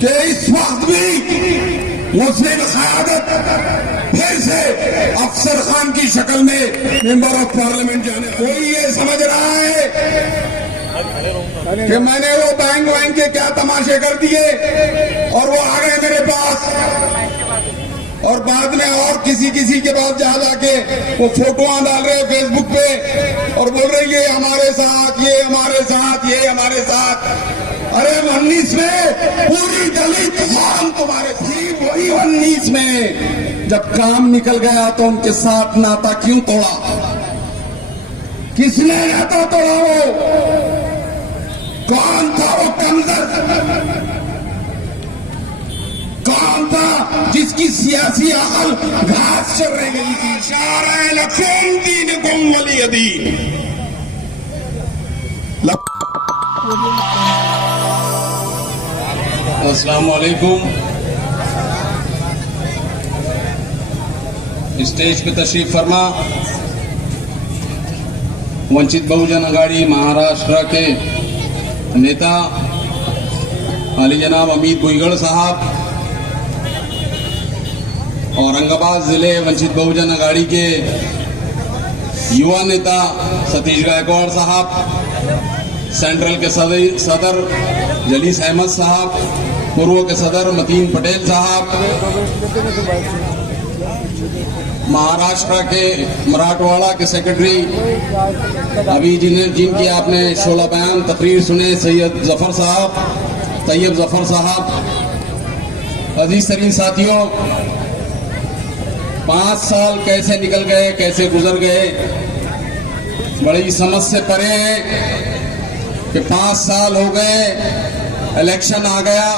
कि इस वक्त भी मुस्लिम क़यादत फिर से अफसर खान की शक्ल में मेंबर ऑफ पार्लियामेंट जाने। कोई ये समझ रहा है कि मैंने वो बैंक वैंक के क्या तमाशे कर दिए और वो आ गए मेरे पास, और बाद में और किसी के पास जा जाके वो फोटोआं डाल रहे फेसबुक पे और बोल रहे ये हमारे साथ, ये हमारे साथ, ये हमारे साथ। अरे 19 में पूरी दलित कौम तुम्हारे थी, वही 19 में जब काम निकल गया तो उनके साथ नाता क्यों तोड़ा? किसने नाता तोड़ा? वो कौन था? वो कमजोर कौन था जिसकी सियासी अकल घास चल रही गई थी? शारा लकुम दीनुकुम वलिय दीन। अस्सलाम वालेकुम। स्टेज पे तशरीफ फरमा वंचित बहुजन अघाड़ी महाराष्ट्र के नेता अली जनाब अमित भुईगढ़ साहब, औरंगाबाद जिले वंचित बहुजन अघाड़ी के युवा नेता सतीश गायकवाड़ साहब, सेंट्रल के सदर जलीस अहमद साहब, पूर्व के सदर मतीन पटेल साहब, महाराष्ट्र के मराठवाड़ा के सेक्रेटरी अभी जिनकी आपने 16 बयान तकरीर सुने तैयब जफर साहब। अजीज तरीन साथियों, 5 साल कैसे निकल गए, कैसे गुजर गए, बड़ी समझ से परे हैं कि 5 साल हो गए, इलेक्शन आ गया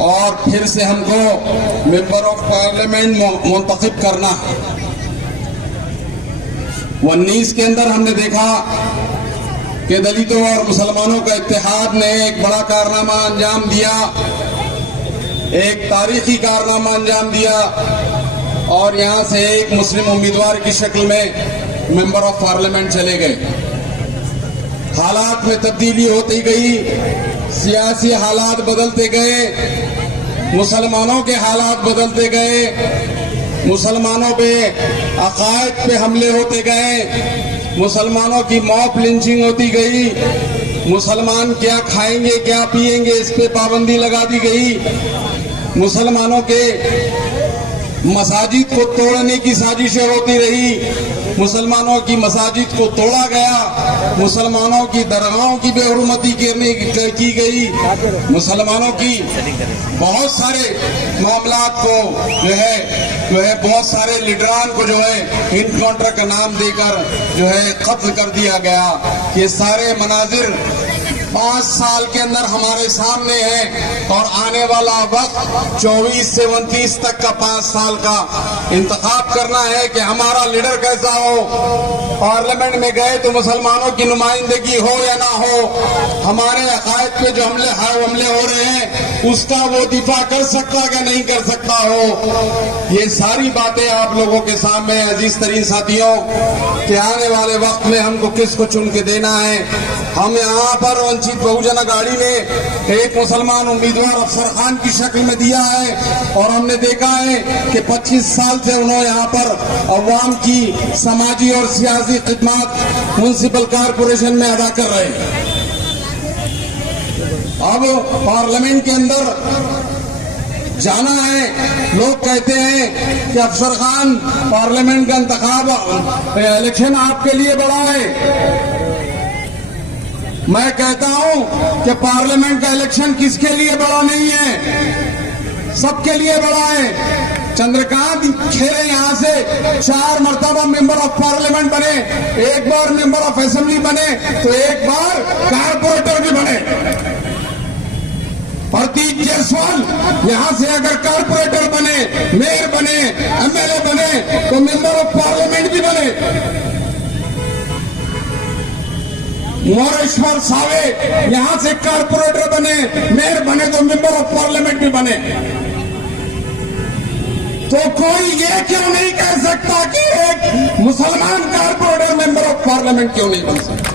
और फिर से हमको मेंबर ऑफ पार्लियामेंट मुंतखब करना है। 19 के अंदर हमने देखा कि दलितों और मुसलमानों का इत्तेहाद ने एक बड़ा कारनामा अंजाम दिया, एक तारीखी कारनामा अंजाम दिया और यहां से एक मुस्लिम उम्मीदवार की शक्ल में मेंबर ऑफ पार्लियामेंट चले गए। हालात में तब्दीली होती गई, सियासी हालात बदलते गए, मुसलमानों के हालात बदलते गए, मुसलमानों पे अकायद पे हमले होते गए, मुसलमानों की मॉब लिंचिंग होती गई, मुसलमान क्या खाएंगे क्या पिएंगे इस पे पाबंदी लगा दी गई, मुसलमानों के मसाजिद को तोड़ने की साजिशें होती रही, मुसलमानों की मसाजिद को तोड़ा गया, मुसलमानों की दरगाहों की बेहुरमती की गई, मुसलमानों की बहुत सारे मामलात को जो है बहुत सारे लीडरान को जो है इनकाउंटर का नाम देकर जो है कत्ल कर दिया गया। ये सारे मनाजिर 5 साल के अंदर हमारे सामने है और आने वाला वक्त 24 से 29 तक का 5 साल का इंतखाब करना है कि हमारा लीडर कैसा हो। पार्लियामेंट में गए तो मुसलमानों की नुमाइंदगी हो या ना हो, हमारे अकायद पे जो हमले हो रहे हैं उसका वो दिफा कर सकता क्या नहीं कर सकता हो। ये सारी बातें आप लोगों के सामने अजीज तरीन साथियों कि आने वाले वक्त में हमको किसको चुन के देना है। हम यहाँ पर वंचित बहुजन अघाड़ी ने एक मुसलमान उम्मीदवार अफसर खान की शक्ल में दिया है और हमने देखा है कि 25 साल से उन्होंने यहाँ पर अवाम की समाजी और सियासी खिदमत म्युनिसिपल कॉरपोरेशन में अदा कर रहे हैं। अब पार्लियामेंट के अंदर जाना है, लोग कहते हैं कि अफसर खान पार्लियामेंट का इंतखाब इलेक्शन आपके लिए बड़ा है। मैं कहता हूं कि पार्लियामेंट का इलेक्शन किसके लिए बड़ा नहीं है, सबके लिए बड़ा है। चंद्रकांत खेरे यहां से 4 मरतबा मेंबर ऑफ पार्लियामेंट बने, एक बार मेंबर ऑफ असेंबली बने तो एक बार कारपोरेटर भी बने। प्रतीक जायसवाल यहां से अगर कारपोरेटर बने, मेयर बने, एमएलए बने तो मेंबर ऑफ पार्लियामेंट भी बने। मोरेश्वर सावे यहां से कारपोरेटर बने, मेयर बने तो मेंबर ऑफ पार्लियामेंट भी बने। तो कोई ये क्यों नहीं कह सकता कि एक मुसलमान कारपोरेटर मेंबर ऑफ पार्लियामेंट क्यों नहीं बन सकता?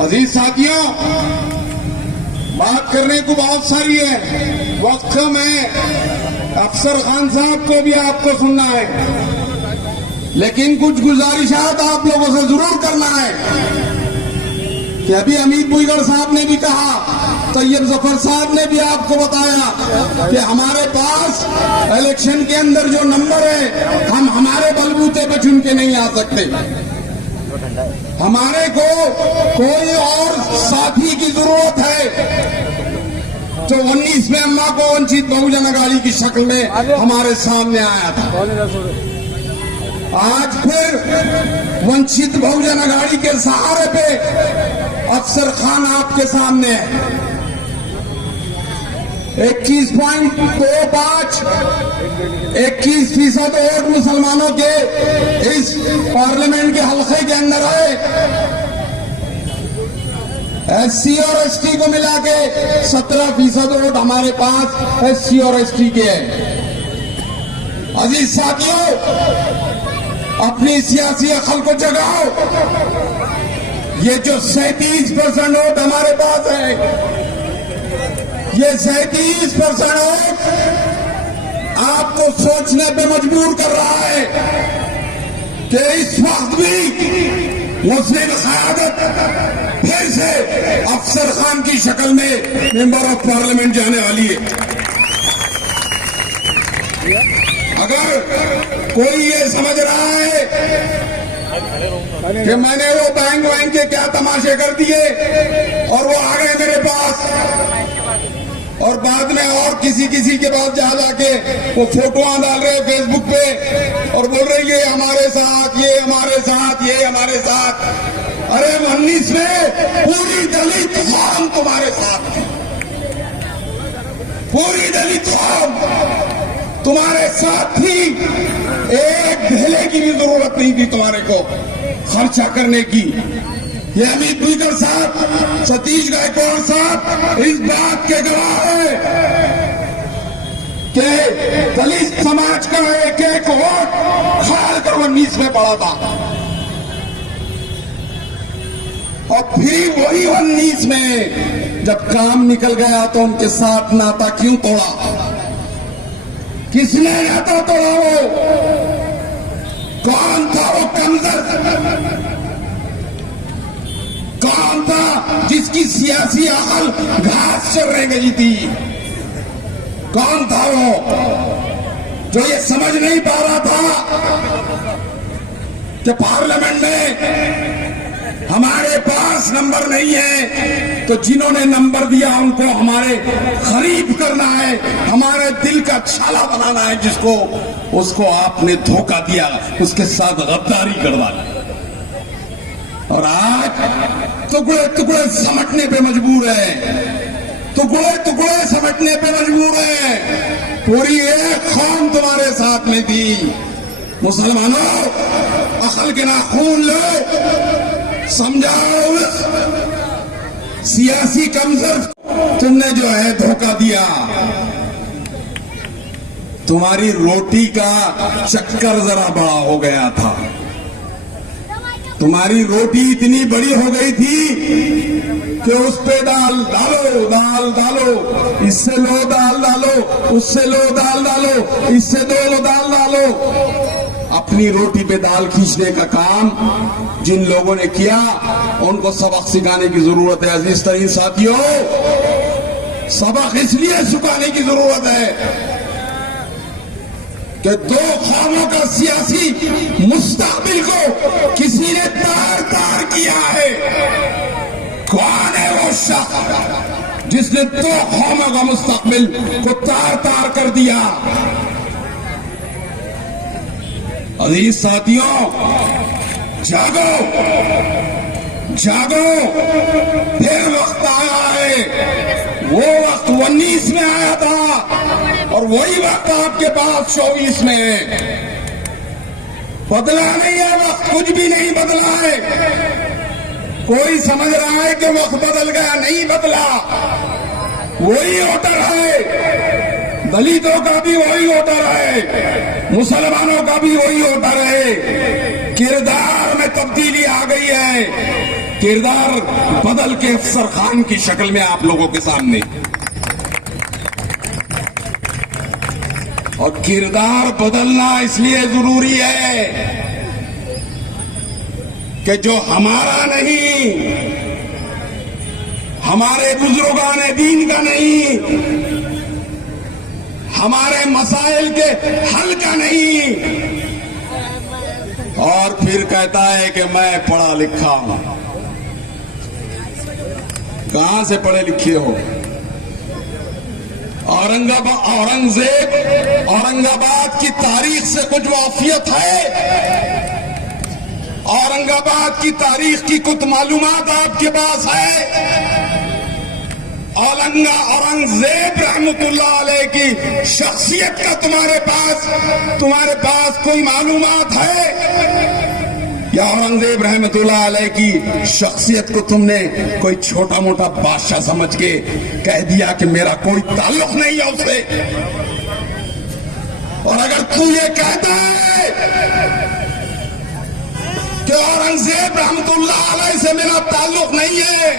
अजीज साथियों, बात करने को बहुत सारी है, वक्त कम है। अफसर खान साहब को भी आपको सुनना है, लेकिन कुछ गुजारिशात आप लोगों से जरूर करना है कि अभी अमित बुईगढ़ साहब ने भी कहा, तैयब जफर साहब ने भी आपको बताया कि हमारे पास इलेक्शन के अंदर जो नंबर है, हम हमारे बलबूते पे चुन के नहीं आ सकते। हमारे को कोई और साथी की जरूरत है जो 19 में अम्मा को वंचित बहुजन अघाड़ी की शक्ल में हमारे सामने आया था। आज फिर वंचित बहुजन अघाड़ी के सहारे पे अफसर खान आपके सामने है। 21% वोट मुसलमानों के इस पार्लियामेंट के हल्के के अंदर है। एससी और एसटी को मिला के 17% वोट हमारे पास एससी और एसटी के हैं। अजीज साथियों, अपनी सियासी अकल को जगाओ। ये जो 37% वोट हमारे पास है, ये 37% वोट आपको सोचने पे मजबूर कर रहा है कि इस वक्त भी मुस्लिम क़यादत फिर से अफसर खान की शक्ल में मेंबर ऑफ पार्लियामेंट जाने वाली है। अगर कोई ये समझ रहा है कि मैंने वो बैंक के क्या तमाशे कर दिए और वो आ गए मेरे पास, और बाद में और किसी के पास जा जाके वो फोटोआं डाल रहे फेसबुक पे और बोल रहे ये हमारे साथ, ये हमारे साथ, ये हमारे साथ। अरे 19 में पूरी दलित कौम तुम्हारे साथ थी, पूरी दलित कौम तुम्हारे साथ थी। एक ढेले की भी जरूरत नहीं थी तुम्हारे को खर्चा करने की। ये अमित बुईगढ़ साहब, सतीश गायकवाड़ साहब इस बात के गवाह है कि दलित समाज का एक एक वोट खाल कर 19 में पड़ा था, और फिर वही 19 में जब काम निकल गया तो उनके साथ नाता क्यों तोड़ा? किसने नाता तोड़ा? वो कौन था? वो कमजोर कौन था जिसकी सियासी अकल घास चल रह गई थी? कौन था वो जो ये समझ नहीं पा रहा था कि पार्लियामेंट में हमारे पास नंबर नहीं है, तो जिन्होंने नंबर दिया उनको हमारे खरीद करना है, हमारे दिल का छाला बनाना है, जिसको उसको आपने धोखा दिया, उसके साथ गद्दारी करवा दी, और आज टुकड़े टुकड़े समटने पे मजबूर है, टुकड़े टुकड़े समटने पे मजबूर है। पूरी एक कौम तुम्हारे साथ में थी। मुसलमानों, अकल के नाखून लो, समझाओ सियासी कमजोर तुमने जो है धोखा दिया। तुम्हारी रोटी का चक्कर जरा बड़ा हो गया था, तुम्हारी रोटी इतनी बड़ी हो गई थी कि उस पे दाल डालो, दाल डालो, इससे लो दाल डालो, उससे लो दाल डालो, इससे दो दाल डालो। अपनी रोटी पे दाल खींचने का काम जिन लोगों ने किया उनको सबक सिखाने की जरूरत है। अजीज तरीन साथियों, सबक इसलिए सिखाने की जरूरत है कि दो कौमों का सियासी मुस्तकबिल को किसी ने तार तार किया है। कौन है वो शख्स जिसने दो कौमों का मुस्तकबिल को तार तार कर दिया? अजीज साथियों, जागो, जागो, फिर वक्त आया है। वो वक्त 19 में आया था और वही वक्त आपके पास 24 में है। बदला नहीं है वक्त, कुछ भी नहीं बदला है। कोई समझ रहा है कि वक्त बदल गया, नहीं बदला। वही वोटर है, दलितों का भी वही वोटर है, मुसलमानों का भी वही वोटर है। किरदार में तब्दीली आ गई है। किरदार बदल के अफसर खान की शक्ल में आप लोगों के सामने, और किरदार बदलना इसलिए जरूरी है कि जो हमारा नहीं, हमारे बुजुर्गाने दीन का नहीं, हमारे मसाइल के हल का नहीं, और फिर कहता है कि मैं पढ़ा लिखा हूं। कहां से पढ़े लिखे हो? औरंगाबाद की तारीख से कुछ वाफियत है? औरंगाबाद की तारीख की कुछ मालूमात आपके पास है? औरंगजेब रहमतुल्लाह अलैह की शख्सियत का तुम्हारे पास कोई मालूमात है? या औरंगजेब रहमतुल्लाह अलैह की शख्सियत को तुमने कोई छोटा मोटा बादशाह समझ के कह दिया कि मेरा कोई ताल्लुक नहीं है उससे? और अगर तू ये कहता है कि औरंगजेब रहमतुल्लाह अलैह से मेरा ताल्लुक नहीं है,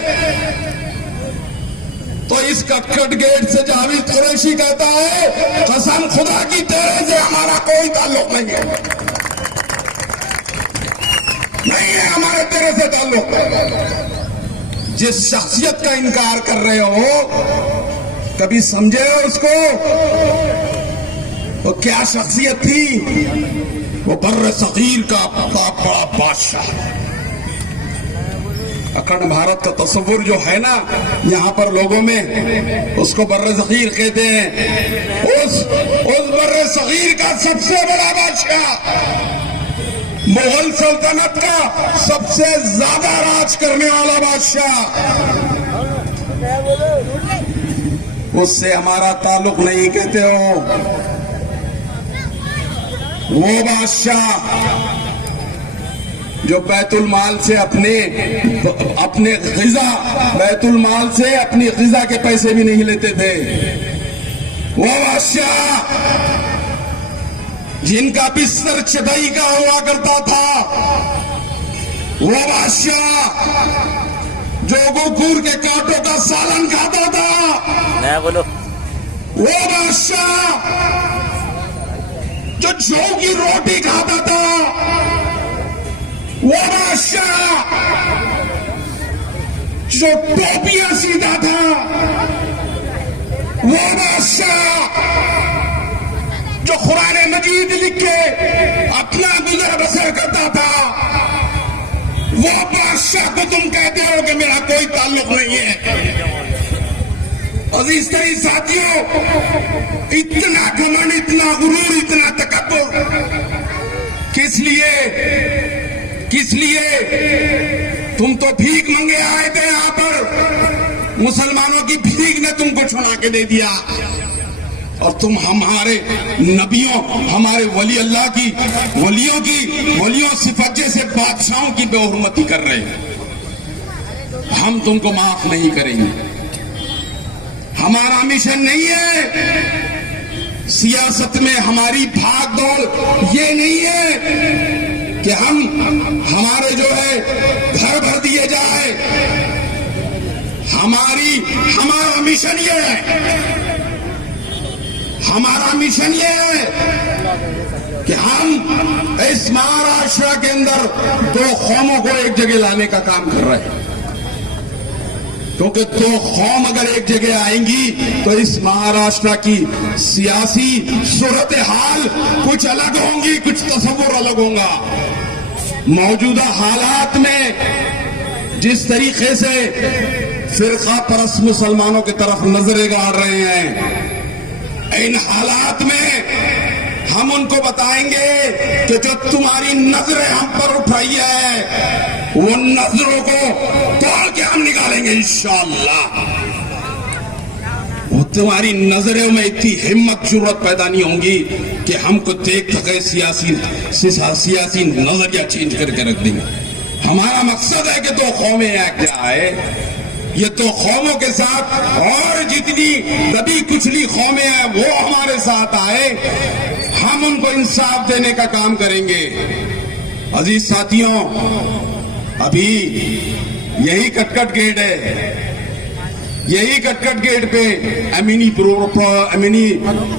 तो इस कटकट गेट से जावेद कुरैशी कहता है कसम खुदा की तेरे से हमारा कोई ताल्लुक नहीं है, नहीं है हमारे तेरे से ताल्लुक। जिस शख्सियत का इनकार कर रहे हो, कभी समझे हो उसको? वो क्या शख्सियत थी? वो बर्र सगीर का बड़ा बादशाह। अखंड भारत का तस्वुर जो है ना यहाँ पर लोगों में, उसको बर्र सगीर कहते हैं। उस बर्र सगीर का सबसे बड़ा बादशाह, मुगल सल्तनत का सबसे ज्यादा राज करने वाला बादशाह, उससे हमारा ताल्लुक नहीं कहते हो। वो बादशाह जो बैतुल माल से अपने गिजा, बैतुल माल से अपनी गिजा के पैसे भी नहीं लेते थे। वो बादशाह जिनका बिस्तर चटाई का हुआ करता था। वो बादशाह जो गुकुर के कांटों का सालन खाता था। नया बोलो। वो बादशाह जो जौ की रोटी खाता था। वो बादशाह जो टोपियां सीधा था। वो बादशाह जो कुरान मजीद लिख के अपना गुजर बसर करता था। वो बादशाह को तुम कहते हो कि मेरा कोई ताल्लुक नहीं है। अजीज तरीन साथियों, इतना घमंड, इतना गुरूर, इतना तकब्बुर किस लिए? तुम तो भीख मंगे आए थे यहां पर, मुसलमानों की भीख ने तुमको छुड़ा के दे दिया, और तुम हमारे नबियों, हमारे वली अल्लाह की वलियों सिफत जैसे बादशाहों की बेहुरमती कर रहे हैं। हम तुमको माफ नहीं करेंगे। हमारा मिशन नहीं है सियासत में हमारी भाग दौड़, ये नहीं है कि हमारे जो है घर भर दिए जाए। हमारा मिशन ये है, हमारा मिशन ये है कि हम इस महाराष्ट्र के अंदर दो कौमों को एक जगह लाने का काम कर रहे हैं। क्योंकि दो कौम अगर एक जगह आएंगी तो इस महाराष्ट्र की सियासी सूरत हाल कुछ अलग होंगी, कुछ तस्वुर अलग होगा। मौजूदा हालात में जिस तरीके से फिरका परस्त मुसलमानों की तरफ नजरें गाड़ रहे हैं, इन हालात में हम उनको बताएंगे कि जो तुम्हारी नजरें हम पर उठाई है, वो नजरों को तोड़ के हम निकालेंगे इंशाअल्लाह। वो तुम्हारी नजरों में इतनी हिम्मत जरूरत पैदा नहीं होगी कि हमको देख सके सियासी नजरिया चेंज करके रख देंगे। हमारा मकसद है कि दो कौमें एक आए, ये दो कौमों के साथ और जितनी दबी कुचली कौमें हैं वो हमारे साथ आए, हम उनको इंसाफ देने का काम करेंगे। अजीज साथियों, अभी यही कटकट गेट है, यही कटकट गेट पे अमीनी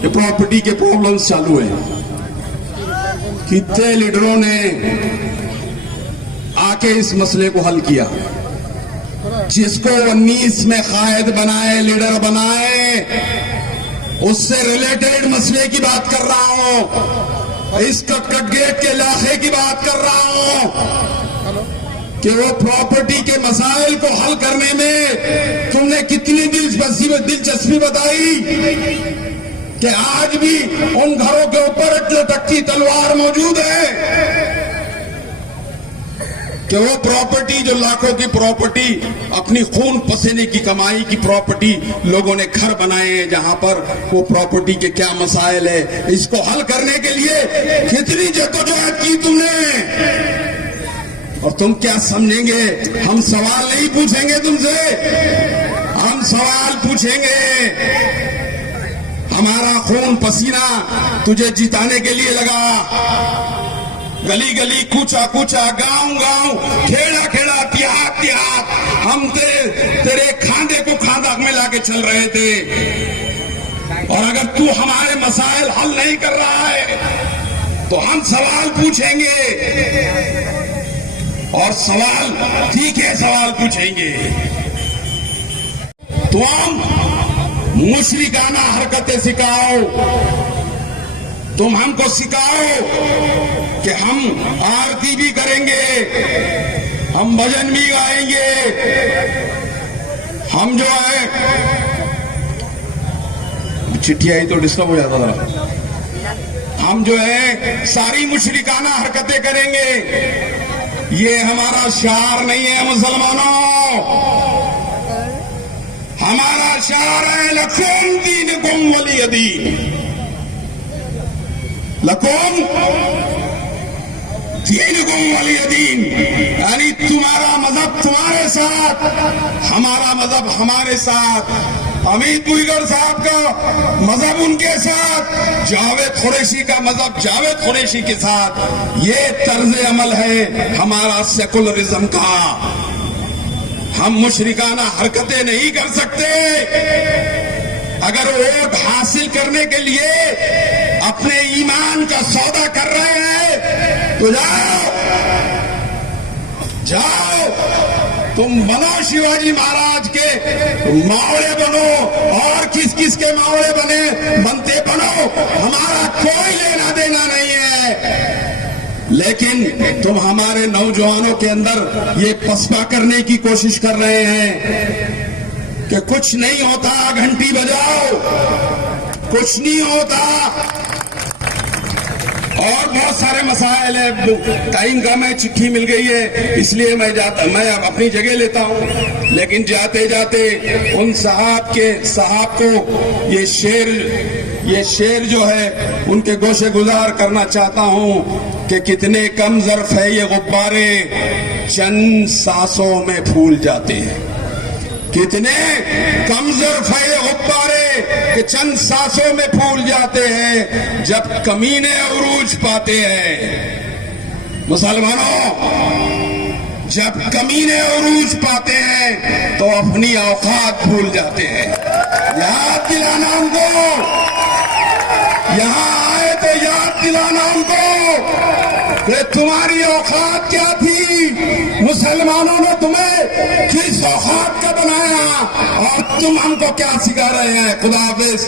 प्रॉपर्टी के प्रॉब्लम्स चालू है। कितने लीडरों ने आके इस मसले को हल किया। जिसको 19 में कायद बनाए, लीडर बनाए, उससे रिलेटेड मसले की बात कर रहा हूं। इस कटकट गेट के इलाके की बात कर रहा हूं कि वो प्रॉपर्टी के मसाइल को हल करने में तुमने कितनी दिलचस्पी बताई कि आज भी उन घरों के ऊपर लटकती तलवार मौजूद है कि वो प्रॉपर्टी, जो लाखों की प्रॉपर्टी, अपनी खून पसीने की कमाई की प्रॉपर्टी लोगों ने घर बनाए हैं, जहां पर वो प्रॉपर्टी के क्या मसाइल है, इसको हल करने के लिए कितनी जद्दोजहद की तुमने। और तुम क्या समझेंगे, हम सवाल नहीं पूछेंगे तुमसे, हम सवाल पूछेंगे हमारा खून पसीना तुझे जिताने के लिए लगा। गली गली, कूचा कूचा, गांव गांव, खेड़ा खेड़ा, देहात देहात, हम तेरे खांधे को खांधा में लाके चल रहे थे। और अगर तू हमारे मसाइल हल नहीं कर रहा है तो हम सवाल पूछेंगे, और सवाल तीखे सवाल पूछेंगे। तुम मुशरिकाना हरकतें सिखाओ, तुम हमको सिखाओ कि हम आरती भी करेंगे, हम भजन भी गाएंगे, हम जो है, चिट्ठी आई तो डिस्टर्ब हो जाता था, हम जो है सारी मुशरिकाना हरकतें करेंगे। ये हमारा शार नहीं है मुसलमानों, हमारा शार है लकुम दीनुकुम वलिय दीन। लकुम दीनुकुम वलिय दीन, यानी तुम्हारा मजहब तुम्हारे साथ, हमारा मजहब हमारे साथ। अमित मुइगर साहब का मजहब उनके साथ, जावेद कुरैशी का मजहब जावेद कुरैशी के साथ। ये तर्ज अमल है हमारा सेकुलरिज्म का। हम मुशरिकाना हरकतें नहीं कर सकते। अगर वोट हासिल करने के लिए अपने ईमान का सौदा कर रहे हैं तो जाओ जाओ, तुम बनो शिवाजी महाराज के मावड़े बनो, और किस किस के मावड़े बनते बनो, हमारा कोई लेना देना नहीं है। लेकिन तुम हमारे नौजवानों के अंदर ये पसपा करने की कोशिश कर रहे हैं कि कुछ नहीं होता, घंटी बजाओ, कुछ नहीं होता। और बहुत सारे मसाइल है, टाइम कम है, चिट्ठी मिल गई है, इसलिए मैं अब अपनी जगह लेता हूं। लेकिन जाते जाते उन साहब को ये शेर जो है उनके गोशे गुजार करना चाहता हूं कि कितने कम ज़र्फ है ये गुब्बारे, चंद सांसों में फूल जाते हैं। कितने कम ज़र्फ है ये गुब्बारे कि चंद सांसों में फूल जाते हैं, जब कमीने उरूज पाते हैं। मुसलमानों, जब कमीने उरूज पाते हैं तो अपनी औकात भूल जाते हैं। याद दिलाना हमको, यहां आए तो याद दिलाना हमको कि तुम्हारी औकात क्या थी, मुसलमानों ने तुम्हें किस औकात का बनाया, और तुम हमको क्या सिखा रहे हैं। खुदा हाफिज।